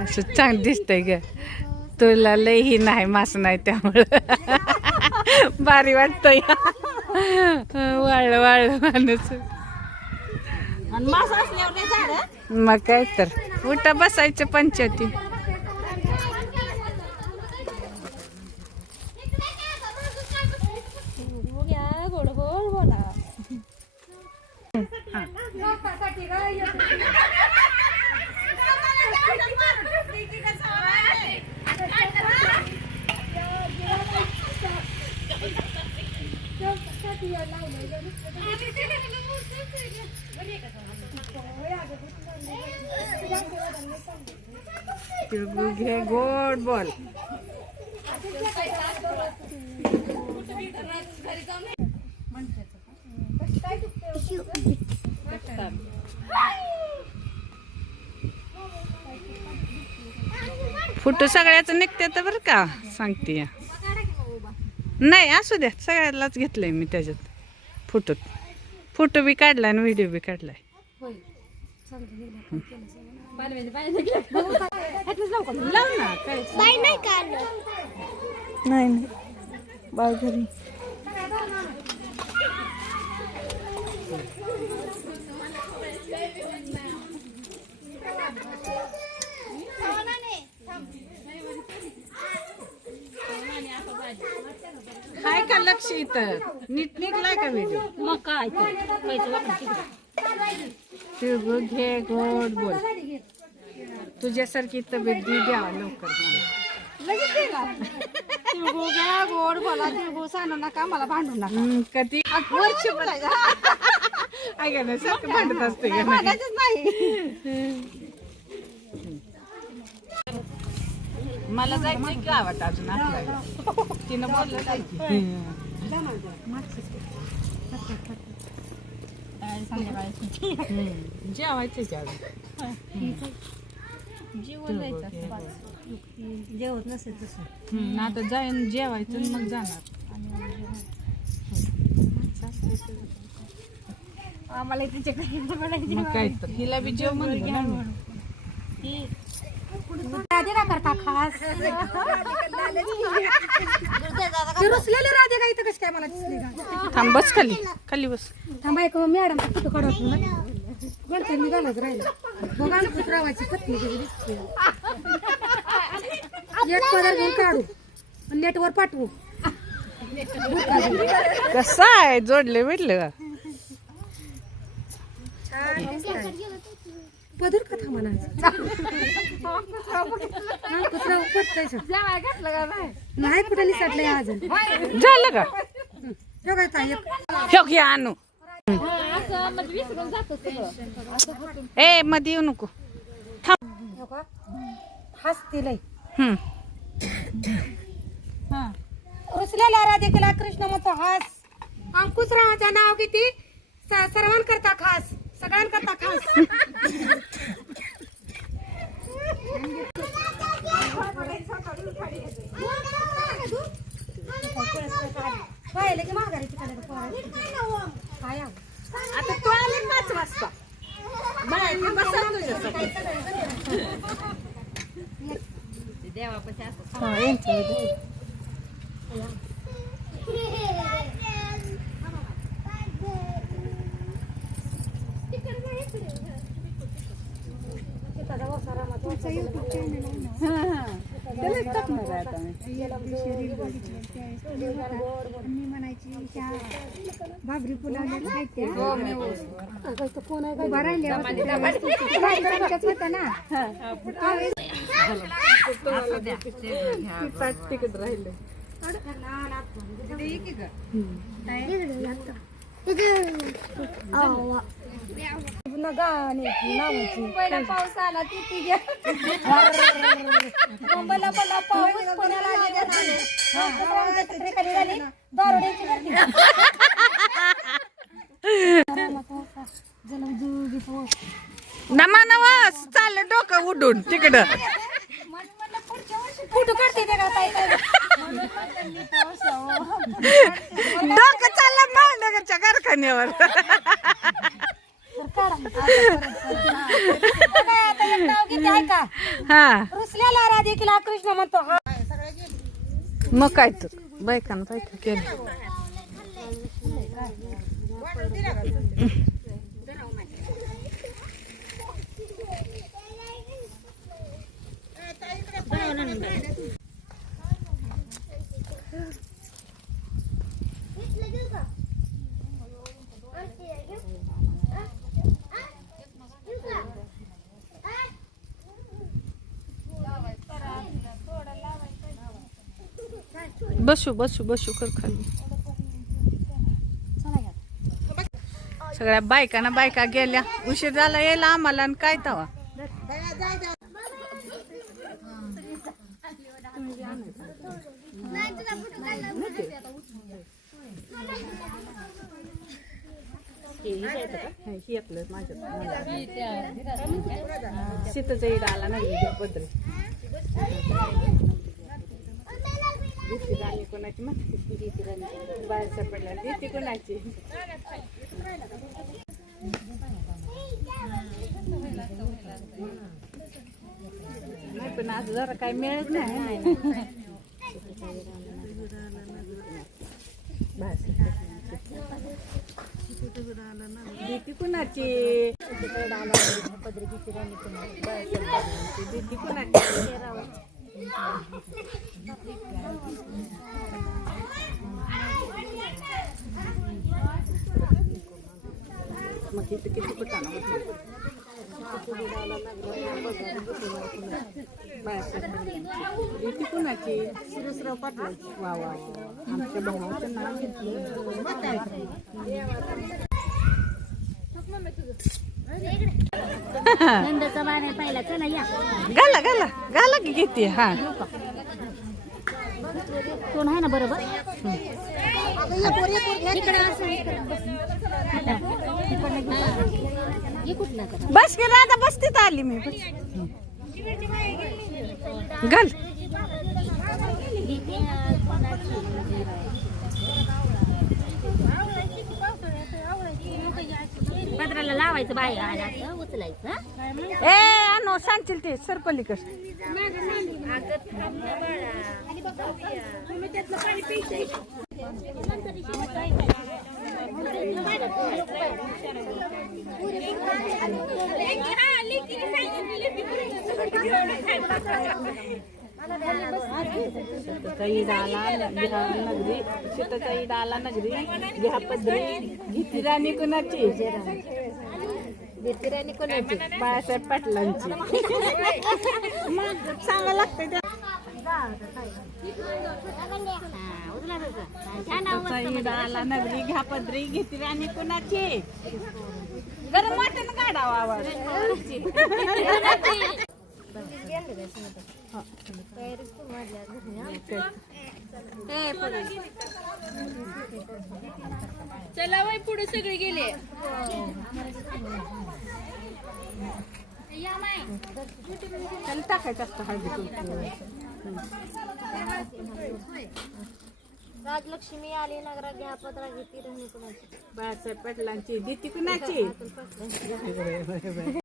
असं चांगलं दिसतंय ग. तुला लय ही नाही मास नाही त्यामुळं. भारी वाटतंय. वाळ वाळ माणूस. मग काय तर. उठा बसायचं पंचायती घ्या गोड गोड बोला तिळगुळ घे गोड बोल. फोटो सगळ्याच निघते तर बरं का सांगते. या नाही असू द्या सगळ्यालाच घेतलंय मी त्याच्यात. फोटो. फोटो बी काढलाय आणि व्हिडिओ बी काढलाय. नाही नाही बाय घरी हाय का लक्ष इथं? नीट निघलाय का व्हिडिओ मग काय ते? घे गोड बोल. तुझ्यासारखी तब्येत दी द्यावा लवकर गोड बोला तिळगुळ सांडू नका मला भांडू नका. कधी? वर्ष बोलायचं ऐका ना सारखं भांडत असते नाही? मला जायचंय गावात अजून तिनं बोललं जायची जेवायचं जेवण जायचं असतं पाच. जेवत नसेल तसं. हम्म, आता जाईन जेवायचं आणि मग जाणार. आम्हाला तिच्याकडे बघायची मग काय तर हिला बी जेव म्हणलं ना मी. राधे का करता खास. रुसलेले राधे का इथं? कशी काय मला दिसले का? थांब बस खाली खाली बस. थांबा एक मॅडम फोटो काढत गणपती मी घालत राहिला. बघा आमची प्रवाची पत्नी कशी दिसते. एक पदर घेऊन काढू आणि नेटवर पाठवू. कसं आहे? जोडले भेटले का? पदर का थांबा कुत्रा उपटतायचं नाही कुठे निसटलंय अजून झालं का? ठेव ताई एक. आणू. ए मध्ये येऊ नको. का हसते लय हम्म रुसलेल्या राधिकेला कृष्ण म्हणतो हास. अंकुश रावाचं नाव किती? सर्वांकरता खास. सगळ्यांकरता खास. पाहिलं की माघारी तिकडे काय Ha ha ha. त्यालाच टाकणार आहे आता मी. मी म्हणायची बाबरी हो, मी हो. उभा राहिल्या होता ना ती राहिलं तिकडे पाऊस आला ती मुंबईला पाऊस पुण्याला आले गाणे. छत्री खाली झाली दारुड्याची गर्दी. नमा नवस चाललं डोकं उडून तिकडं फोटो काढते ते का ताई ताई? डोकं चाललं महानगरच्या कारखान्यावर काढा. आता एक नाव किती आहे का हा राधिकेला कृष्ण म्हणतो हा. मग काय तर. बायकांना बायका केलं. बसू बसू बसू कर खाली. सगळ्या बायकांना बायका गेल्या. उशीर झाला यायला आम्हाला आणि काय तवा? शीतच येईल आला नाही बद्दल राणी कोणाची? माहिती बाहेर सापडला देते कोणाची? नाही पण आज जरा काही मिळत नाही भीती कुणाची? भीती कुणाची? कुणाची शिरसराव पाटलाची वा वा. आमच्या भावाचं नाव नंदाचा बाण पाहिला चला या घाला घाला घाला की घेते हा कोण आहे ना बरोबर? असं बस की राधा बस तिथं आली मी. बस. घाल. पत्राला लावायचं बाहेर आणि उचलायचं. ए आणो सांगतील ते सरपलीकड. सीताचाई डाला घ्या नगरी सीताचाई डाला नगरी घ्या पदरी घेतली राणी कुणाची? बाळासाहेब पाटलांची. मग सांगा लागतंय त्या नगरी घ्या पदरी घेतील आणि कुणाची? गरम वाटण काढावा आवाज. चला वय पुढे सगळे गेले. टाकायचं असतं हळदी राजलक्ष्मी आली नगरा घ्या पत्रा घेतली राहणी कुणाची बाळासाहेब पाटलांची दीती कुणाची?